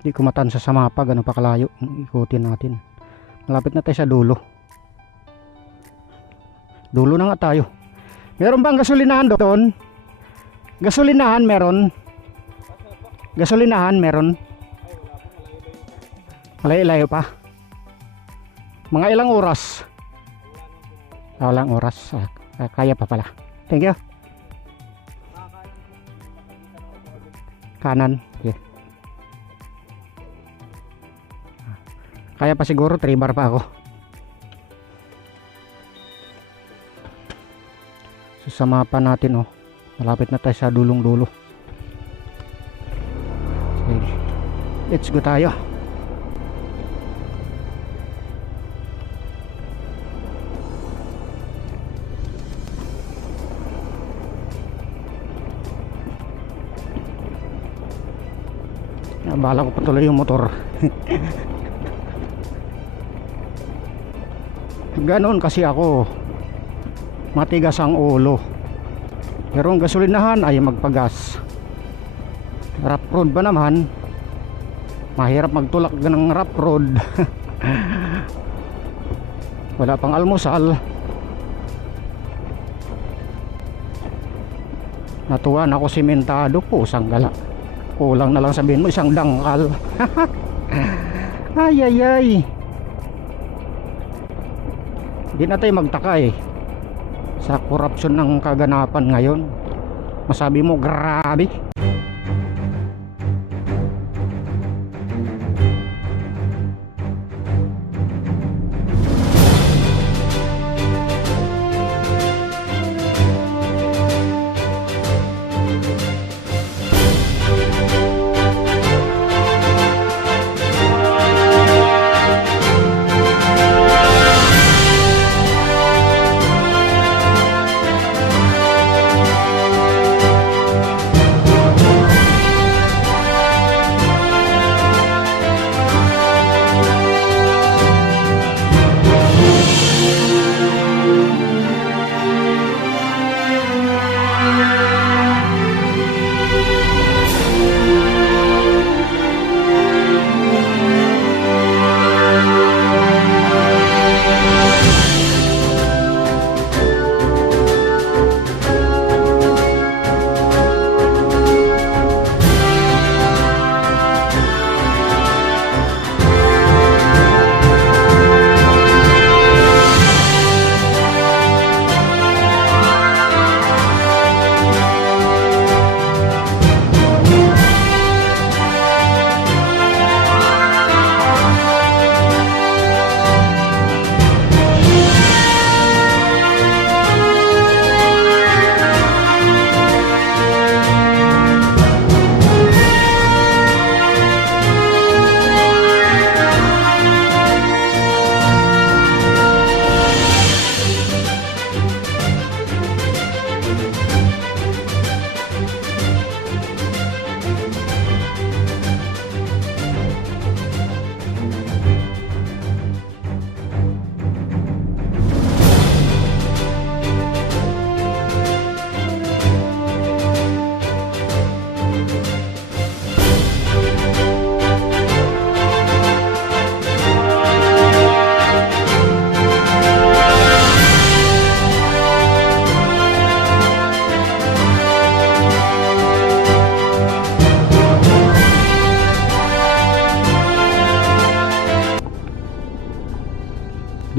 Hindi ko matansa sa mapa gano'n pa kalayo. Ikutin natin. Malapit na tayo sa dulo. Dulo na nga tayo. Meron bang gasolinahan doon? Gasolinahan meron. Gasolinahan meron. Malayo-layo pa. Mga ilang oras? Walang oras. Kaya pa pala. Thank you. Kanan. Okay. Kaya pa siguro, 3 bar pa ako. So, sa mapa natin, oh. Malapit na tayo sa dulong-dulo. Okay. Let's go tayo. Bala ko patuloy yung motor. Ganon kasi ako, matigas ang ulo. Pero ang gasolinahan ay magpagas. Rough road ba naman, mahirap magtulak ng rough road. Wala pang almusal. Natuwan ako, simentado po, sanggala. Kulang na lang sabihin mo isang dangkal. Ay ay ay. Hindi na tayo magtaka eh sa korupsyon ng kaganapan ngayon. Masabi mo grabe.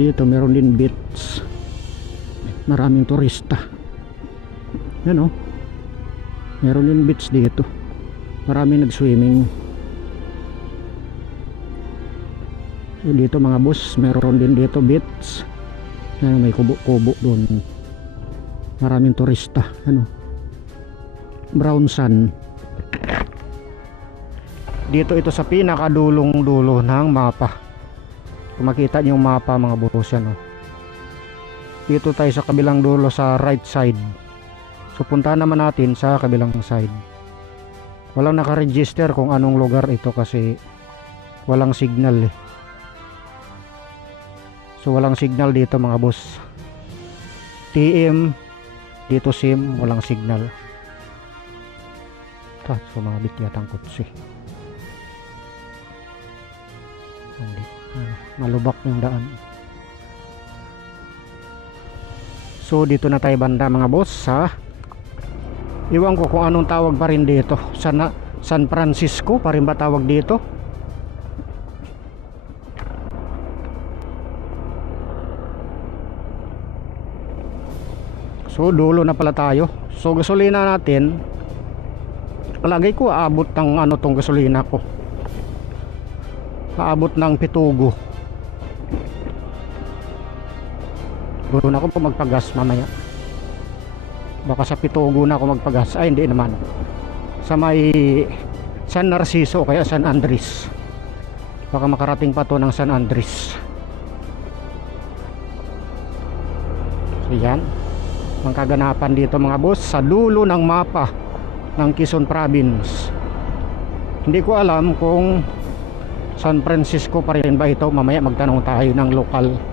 Dito meron din beach, maraming turista. Yan oh, meron din beach dito, maraming nag-swimming. So dito mga boss, meron din dito beach. Yan, may kubo-kubo doon, maraming turista. Ano, brown sand. Dito ito sa pinakadulong-dulo ng mapa. Kung makita niyo yung mapa mga boss, yan oh. Dito tayo sa kabilang dulo sa right side. So punta naman natin sa kabilang side. Walang naka-register kung anong lugar ito kasi walang signal eh. So walang signal dito mga boss. TM dito, SIM, walang signal. Sumabit yata ang kutsi. Hindi, malubak yung daan. So dito na tayo banda mga boss sa, iwan ko kung anong tawag pa rin dito, San Francisco pa rin ba tawag dito? So dulo na pala tayo. So gasolina natin, palagay ko aabot ng ano tong gasolina ko, aabot ng Pitugo. Doon ako magpagas mamaya. Baka sa Pitugo na ako magpagas. Ay hindi naman, sa may San Narciso o kaya San Andres. Baka makarating pa to ng San Andres. So yan ang kaganapan dito mga boss, sa dulo ng mapa ng Quezon Province. Hindi ko alam kung San Francisco pa rin ba ito. Mamaya magtanong tayo ng lokal.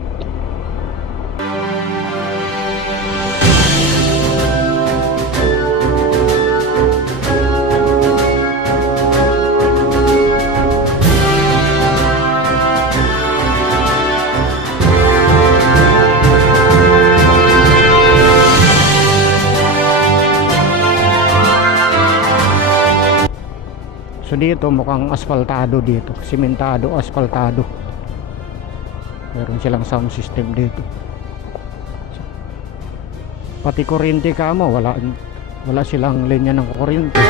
So dito mukhang asfaltado dito, simentado, asfaltado. Meron silang sound system dito. Pati kuryente ka mo, wala silang linya ng kuryente.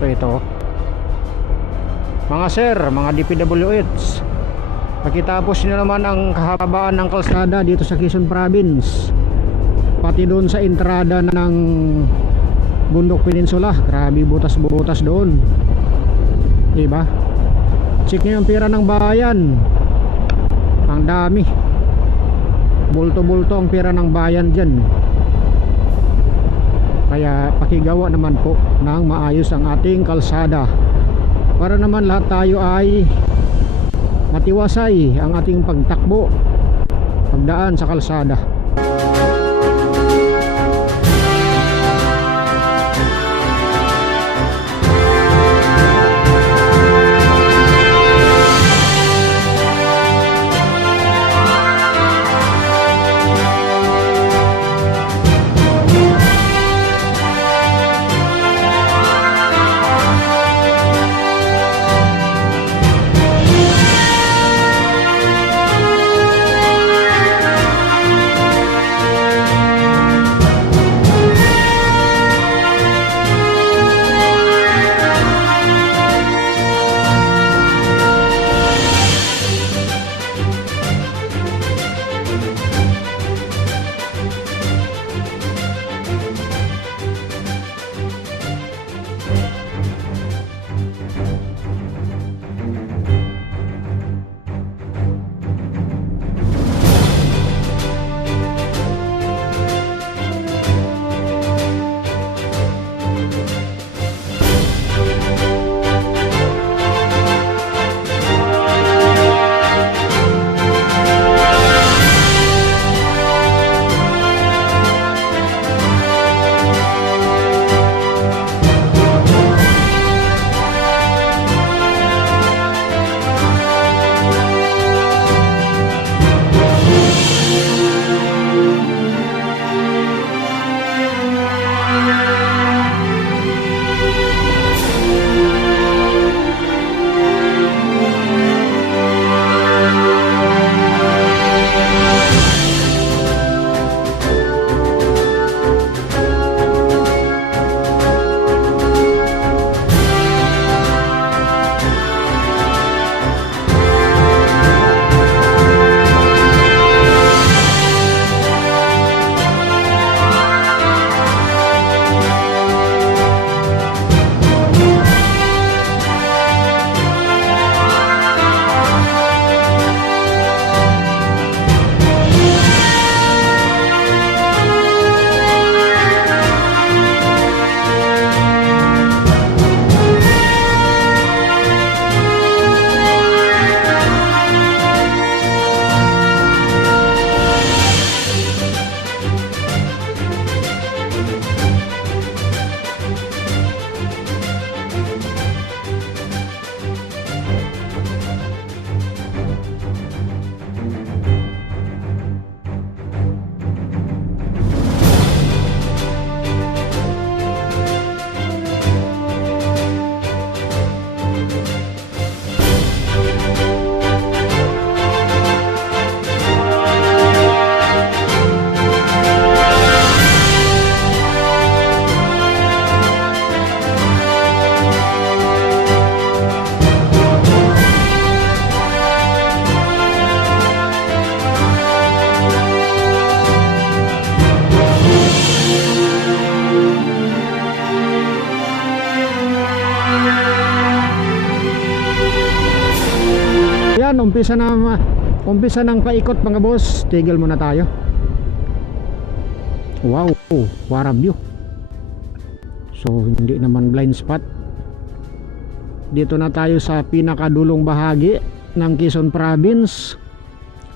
So ito mga sir, mga DPWH, pagkitapos nyo naman ang kahabaan ng kalsada dito sa Quezon Province, pati doon sa entrada ng Bundok Peninsula, grabe butas-butas doon, diba? Check nyo yung pera ng bayan, ang dami, bulto-bulto ang pera ng bayan dyan. Kaya pakigawa naman po ng maayos ang ating kalsada para naman lahat tayo ay matiwasay ang ating pagtakbo, pagdaan sa kalsada. umpisa ng paikot mga boss. Tigil muna tayo. Wow, what a view. So hindi naman blind spot. Dito na tayo sa pinakadulong bahagi ng Quezon Province.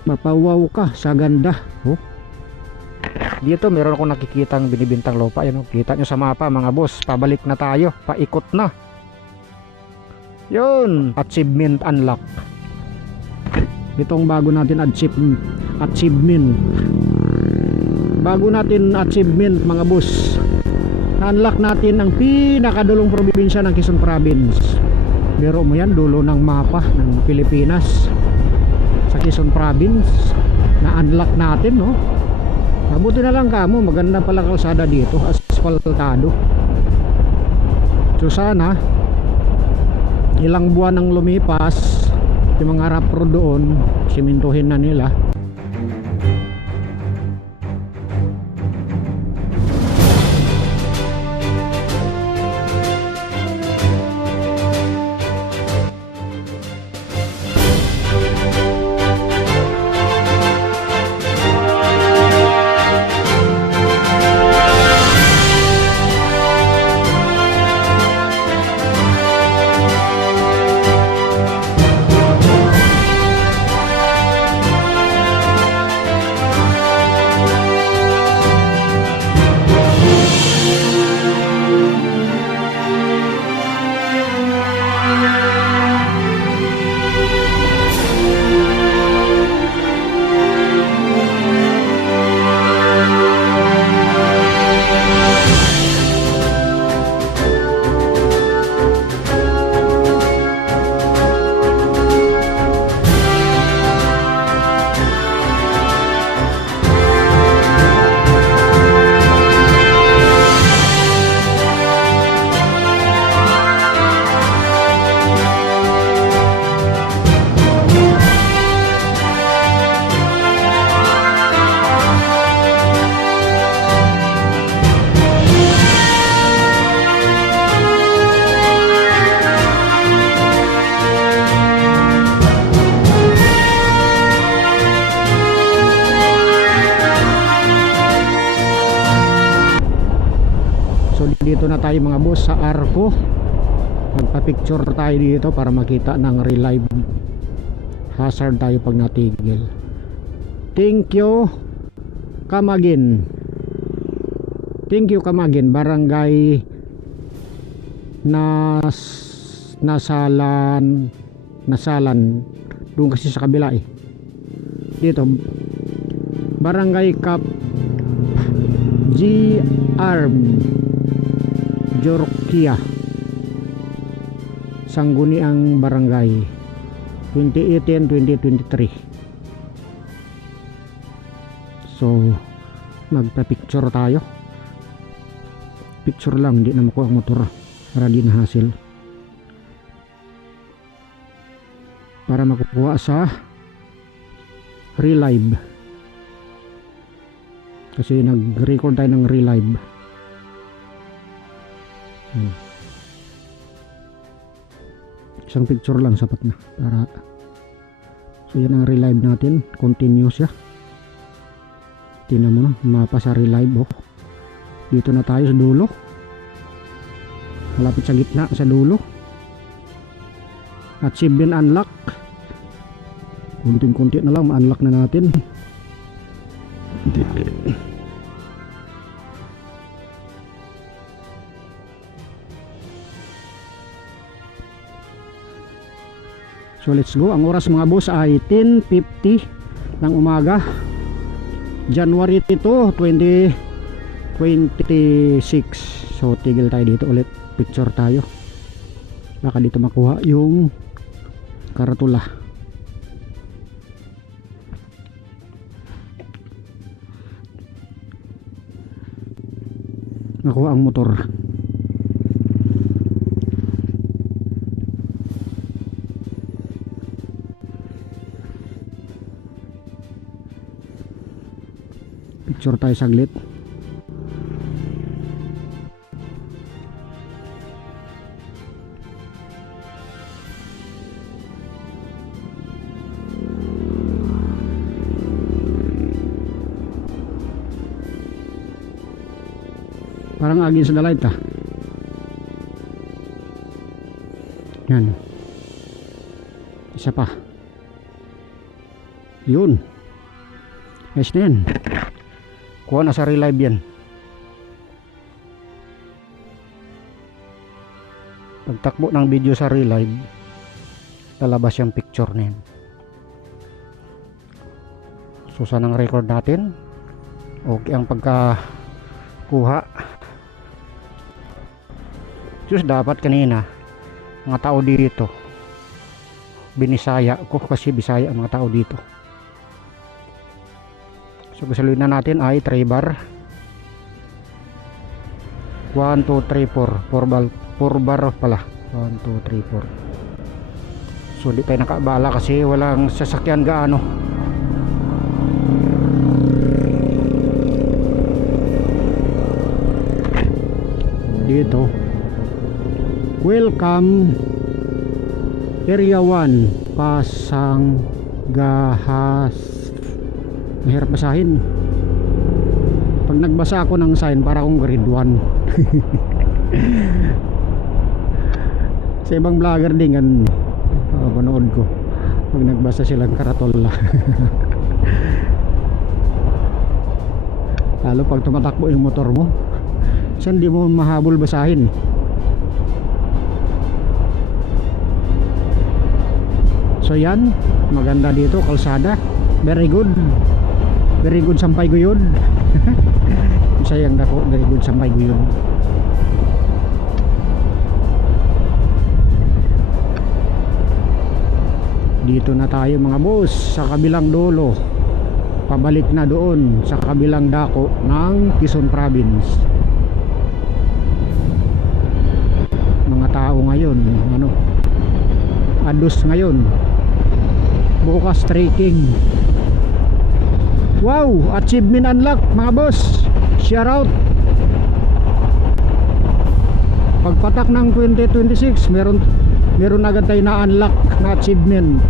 Mapawaw ka sa ganda. Oh. Dito meron akong nakikitang binibintang lupa. Yan, oh. Kita nyo sa mapa mga boss. Pabalik na tayo. Paikot na. Yun. Achievement unlock. Itong bago natin achievement. Bago natin achievement mga boss. Na-unlock natin ang pinakadulong probinsya ng Quezon Province. Biro mo yan, dulo ng mapa ng Pilipinas. Sa Quezon Province. Na-unlock natin, no? Mabuti na lang kamo, maganda pala kalsada dito, asfaltado. So sana ilang buwan nang lumipas, yung mga rapro doon simintuhin na nila. Dito na tayo mga boss sa Arco. Magpa-picture tayo dito para makita ng relive hazard tayo pag natigil. Thank you Kamagin. Thank you Kamagin. Barangay Nasalan. Doon kasi sa kabila eh. Dito Barangay Cap G Arm Jorkia, Sangguniang Barangay, 2018-2023. So magpa-picture tayo. Picture lang, hindi na makuha ang motor para di na hassle. Para makukuha sa relive. Kasi nag-record tayo ng relive. Isang picture lang sapat na para. So yan ang relive natin, continuous siya. Tingnan mo no, mapa sa relive. Oh. Dito na tayo sa dulo, malapit sa gitna sa dulo. Achievement unlock, kunting-kunti na lang ma-unlock na natin. So let's go. Ang oras mga boss ay 10:50 ng umaga, January 2, 2026. So tigil tayo dito ulit, picture tayo. Baka dito makuha yung karatula. Nakuha ang motor. Picture tayo saglit. Parang against the light ah. Yan. Isa pa. Yun. Nice na yan. Kuha na sa relive yan. Pagtakbo ng video sa relive, lalabas yung picture na yan. So saan ang record natin? Okay ang pagkakuha. Just dapat kanina mga tao dito binisaya ko kasi bisaya ang mga tao dito. So gasolina natin ay 3 bar. 1, 2, 3, 4 bar pala. 1, 2, 3, 4. So di tayo nakabala kasi walang sasakyan gaano. Dito welcome area 1 Pasanggahas. Mahirap basahin. Pag nagbasa ako ng sign para akong grade 1. Sa ibang vlogger din yan, panood ko pag nagbasa silang karatola. Lalo pag tumatakbo yung motor mo, saan di mo mahabol basahin. So yan, maganda dito, kalsada, very good sampay guyod. Sayang dako, very good sampay guyod. Dito na tayo mga boss, sa kabilang dulo, pabalik na doon sa kabilang dako ng Quezon Province. Mga tao ngayon, ano, ados ngayon, bukas trekking. Wow, achievement unlock mga boss, shout out. Pagpatak ng 2026 meron agad tayo na unlock na achievement.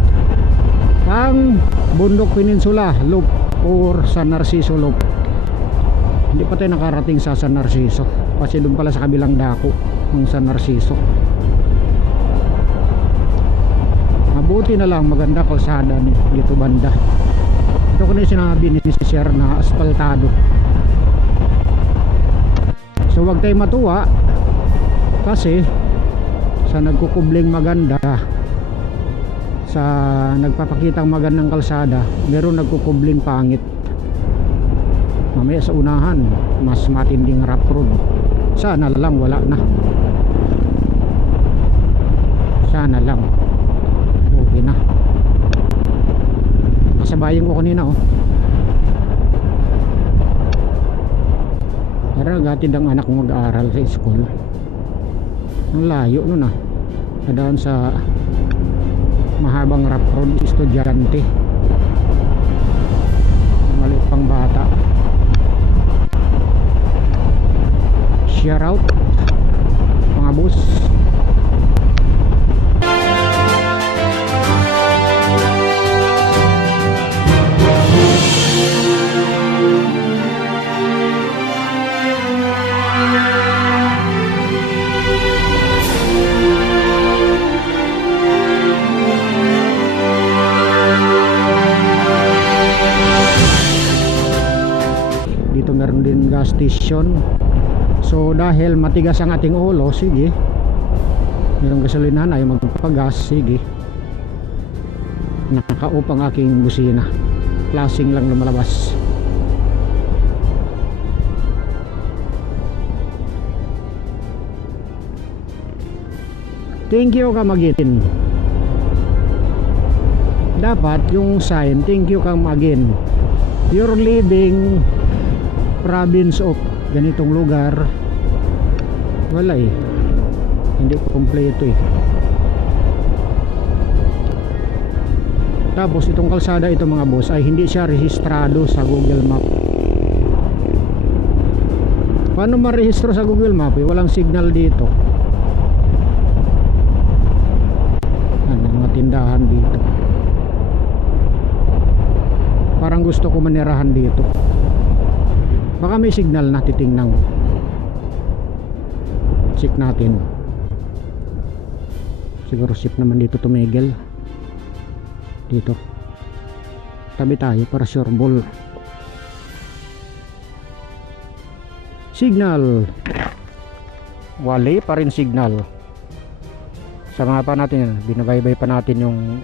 Ang Bundok Peninsula Loop or San Narciso Loop. Hindi pa tayo nakarating sa San Narciso kasi doon pala sa kabilang dako ng San Narciso. Mabuti na lang, maganda kalsada ni dito banda. Ito ko na sinabi ni Sir na asfaltado. So wag tayo matuwa kasi sa nagkukubling maganda, sa nagpapakitang magandang kalsada, meron nagkukubling pangit. Mamaya sa unahan mas matinding rough road. Sana lang wala na. Sana lang okay na. Kasabayan ko kanina oh. Para nagatid ang anak ko mag-aaral sa school. Ang layo nun ah. Nadaan sa mahabang rough road, estudyante. Maliit pang bata. Shout out mga boss. Dito meron din gas station. So dahil matigas ang ating ulo, sige, merong gasolinahan ayaw magpapagas, sige, nakaupang aking busina, flashing lang lumalabas. Thank you Kamagitin. Dapat yung sign, thank you Kamagin, you're leaving province of ganitong lugar. Wala eh, hindi kompleto eh. Tapos itong kalsada ito mga boss ay hindi siya rehistrado sa Google Map. Paano marehistro sa Google Map eh? Walang signal dito. Ano mga tindahan dito, parang gusto ko manirahan dito. Baka may signal na, titingnan ko. check natin. Siguro safe naman dito tumigil. Dito tabi tayo para sure ball. Signal, wali pa rin signal. Sama pa natin yan, binabaybay pa natin yung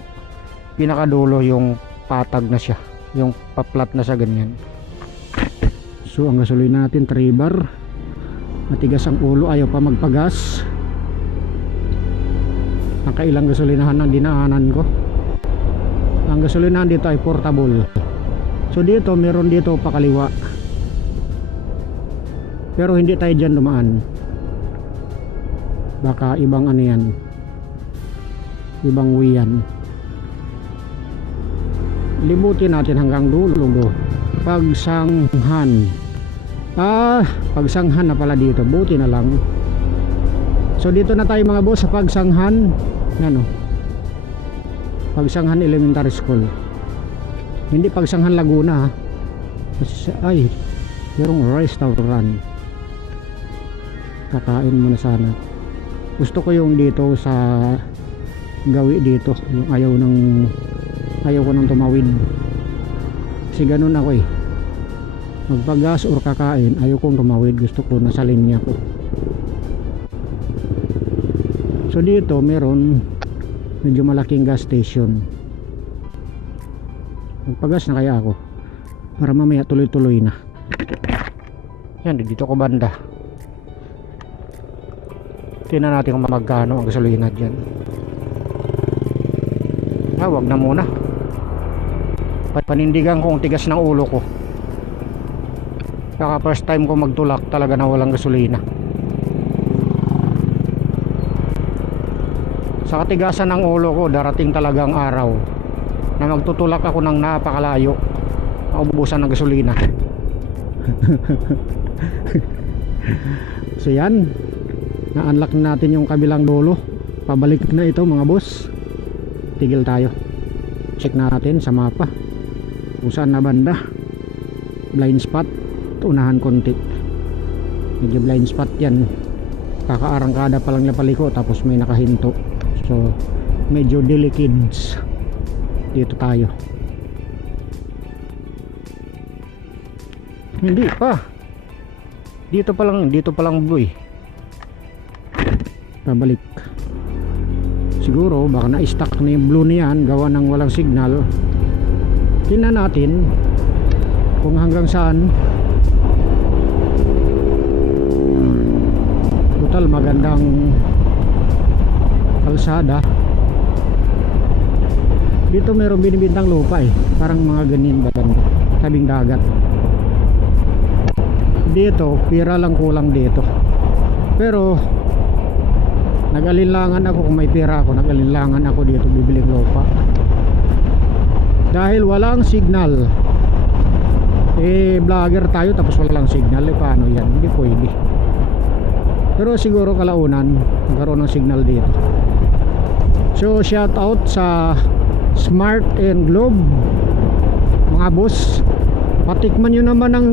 pinakadulo, yung patag na siya, yung paplat na siya ganyan. So ang gasolina natin 3 bar, matigas ang ulo, ayaw pa magpagas. Nakailang gasolinahan ang dinaanan ko. Ang gasolinahan dito ay portable. So dito meron dito pakaliwa, pero hindi tayo dyan dumaan. Baka ibang ano yan, ibang way yan. Libutin natin hanggang dulo. Pagsanghan. Pagsanghan na pala dito, buti na lang. So dito na tayo mga boss sa Pagsanghan. Ano, Pagsanghan Elementary School, hindi Pagsanghan Laguna ha. Ay, yung restaurant, kakain muna sana. Gusto ko yung dito sa gawi dito, yung ayaw ko nang tumawid, kasi ganun ako eh, magpagas or kakain, ayaw kong tumawid, gusto ko nasa linya ko. So dito meron medyo malaking gas station. Magpagas na kaya ako para mamaya tuloy-tuloy na. Yan, dito ko banda. Tingnan natin kung magkano ang gasolina dyan. Wag na muna. Panindigan ko ang tigas ng ulo ko. Kaka first time ko magtulak talaga na walang gasolina. Sa katigasan ng ulo ko, darating talagang araw na magtutulak ako ng napakalayo, maubusan ng gasolina. So yan, na-unlock natin yung kabilang dulo. Pabalik na ito mga boss. Tigil tayo, check natin sa mapa kung saan na banda. Blind spot, unahan konti, medyo blind spot yan. Kakaarangkada pa lang napaliko tapos may nakahinto. So medyo delicate. Dito tayo. Hindi pa. Dito pa lang boy. Pabalik. Siguro baka na-stuck na yung blue niyan, gawa ng walang signal. Tingnan natin kung hanggang saan. Total magandang kalsada. Dito meron binibintang lupa eh, parang mga ganyan ba, tabing dagat. Dito pira lang kulang dito, pero nag-alinlangan ako. Kung may pera ako, nag-alinlangan ako dito bibiling lupa dahil walang signal. Vlogger tayo tapos walang signal, paano yan? Hindi pwede. Pero siguro kalaunan magkaroon ng signal dito. So shout out sa Smart and Globe mga boss, patikman nyo naman ng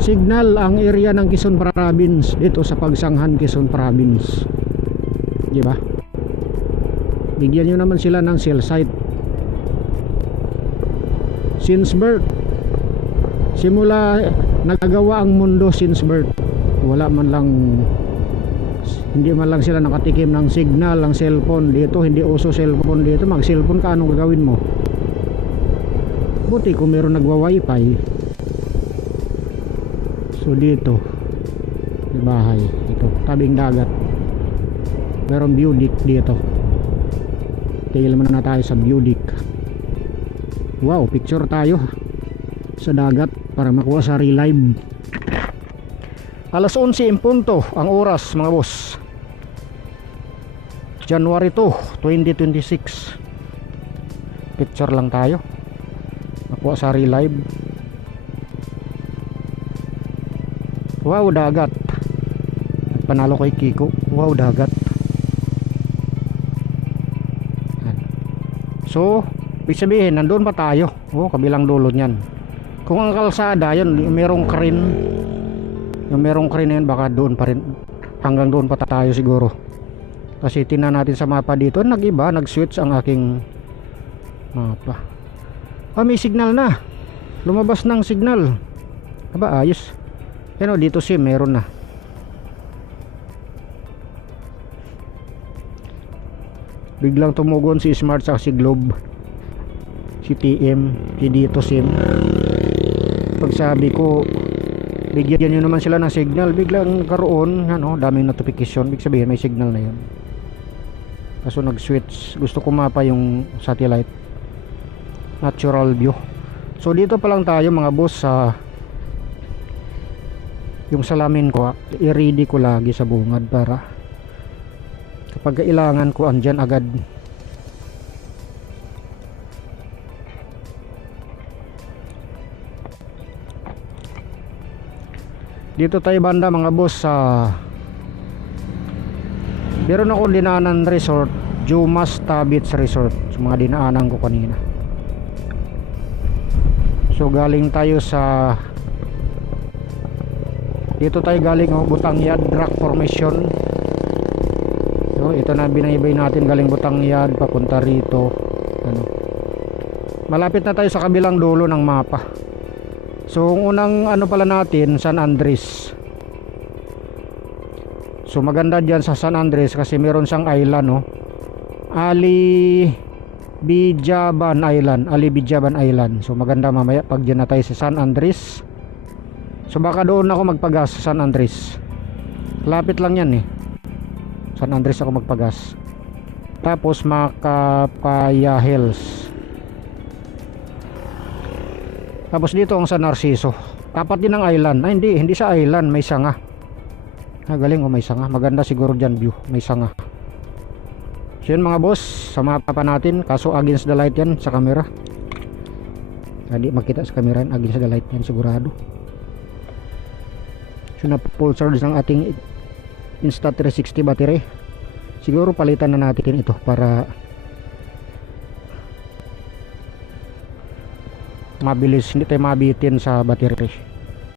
signal ang area ng Quezon Province dito sa Pagsanghan, Quezon Province, diba? Bigyan nyo naman sila ng cell site. Since birth, simula nagagawa ang mundo, since birth wala man lang, hindi man lang sila nakatikim ng signal ng cellphone. Dito hindi uso cellphone dito. Mag cellphone ka, anong gagawin mo? Buti kung meron nagwa-wifi. So dito may bahay, ito tabing dagat, meron view deck dito. Tigil muna na tayo sa view deck. Wow, picture tayo sa dagat para makuha sa relive. Alas 11 in punto ang oras mga boss, January 2, 2026. Picture lang tayo, makuha sa relive. Wow, dagat. Panalo kay Kiko. Wow, dagat. So ibig sabihin nandun pa tayo. Oh, kabilang dulo niyan. Kung ang kalsada yun, merong crane, yung merong crane na yun, baka doon pa rin hanggang doon pa tayo siguro. Kasi tingnan natin sa mapa dito, nag-iba, nag-switch ang aking mapa. May signal na. Lumabas ng signal. Aba, ayos. Pero dito sim, meron na. Biglang tumugon si Smart sa si Globe, si TM, si dito sim. Pag sabi ko bigyan nyo naman sila ng signal, biglang karoon ano, daming notification. Ibig sabihin may signal na yun. Kaso nag-switch. Gusto ko mapa yung satellite natural view. So dito pa lang tayo mga boss sa yung salamin ko. I-ready ko lagi sa bungad para kapag kailangan ko andyan agad. Dito tayo banda mga boss sa meron ako dinaanan resort, Jumasta Beach Resort. So mga dinaanan ko kanina. So galing tayo sa dito tayo galing Butangyad Rock Formation. So ito na binaybay natin galing Butangyad papunta rito ano. Malapit na tayo sa kabilang dulo ng mapa. So unang ano pala natin, San Andres. So maganda diyan sa San Andres kasi meron siyang island no. Ali Bijaban Island. So maganda mamaya pag diyan na tayo sa San Andres. So baka doon ako magpagas sa San Andres. Lapit lang yan eh. San Andres ako magpagas. Tapos Macapaya Hills. Tapos dito ang San Narciso. Tapat din ng island. Ay hindi sa island, may sanga. Galing may sanga. Maganda siguro dyan view, may sanga. So yun mga boss, sa mapa pa natin. Kaso against the light yan sa camera. Hindi makita sa camera yan, against the light yan sigurado. So na full charge ng ating Insta360 battery. Siguro palitan na natin ito para mabilis, hindi tayo mabitin sa battery.